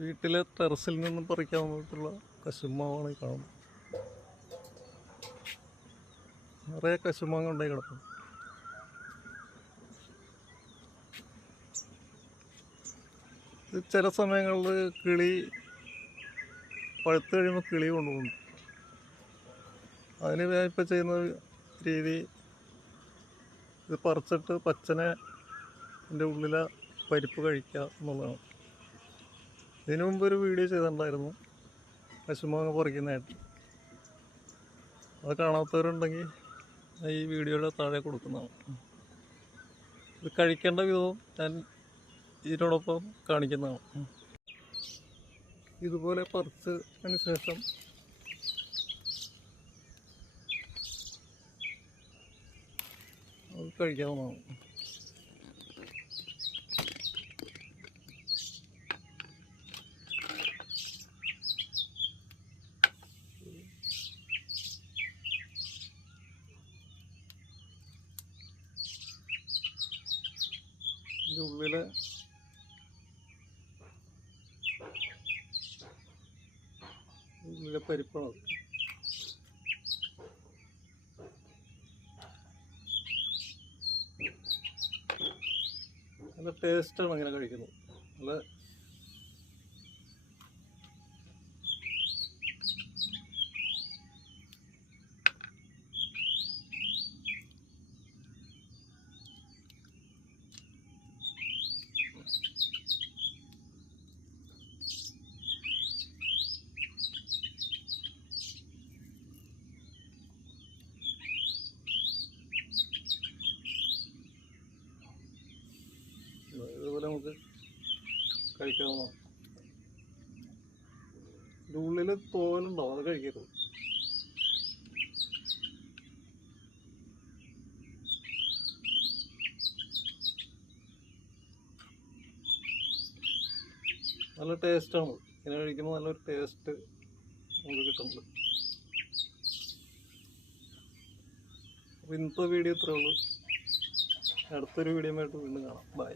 വീട്ടിലെ ടെറസിൽ നിന്നും പറിക്കാവുന്നതായിട്ടുള്ള കശുമാവാണ് ഈ കാണുന്നത്. നിറയെ കശുമാങ്ങ ഉണ്ടായി കിടക്കും. ഇത് ചില സമയങ്ങളിൽ കിളി പഴുത്ത് കഴിയുമ്പോൾ കിളി കൊണ്ടുപോകുന്നു. അതിന് ഇപ്പം ചെയ്യുന്ന രീതി, ഇത് പറിച്ചിട്ട് പച്ചനെ ഇതിൻ്റെ ഉള്ളിലെ പരിപ്പ് കഴിക്കുക എന്നുള്ളതാണ്. ഇതിനു മുമ്പ് ഒരു വീഡിയോ ചെയ്തിട്ടുണ്ടായിരുന്നു കശുമാങ്ങ പറിക്കുന്നതായിട്ട്. അത് കാണാത്തവരുണ്ടെങ്കിൽ ഈ വീഡിയോയുടെ താഴെ കൊടുക്കുന്നതാണ്. ഇത് കഴിക്കേണ്ട വിധവും ഞാൻ ഇതിനോടൊപ്പം കാണിക്കുന്നതാണ്. ഇതുപോലെ പറിച്ചതിന് ശേഷം അത് കഴിക്കാവുന്നതാണ്. ഇതിൻ്റെ ഉള്ളിലെ പരിപ്പാണ്. നല്ല ടേസ്റ്റാണ് അങ്ങനെ കഴിക്കുന്നത്. നല്ല ഇതുപോലെ നമുക്ക് കഴിക്കാവുന്നതാണ്. ഇതിൻ്റെ ഉള്ളിൽ തോലുണ്ടാവും, അത് കഴിക്കരുത്. നല്ല ടേസ്റ്റാണ്. ഇങ്ങനെ കഴിക്കുമ്പോൾ നല്ലൊരു ടേസ്റ്റ് നമുക്ക് കിട്ടുന്നുണ്ട്. അപ്പോൾ ഇന്നത്തെ വീഡിയോ ഇത്രേ ഉള്ളൂ. അടുത്തൊരു വീഡിയോ ആയിട്ട് വീണ്ടും കാണാം. ബൈ.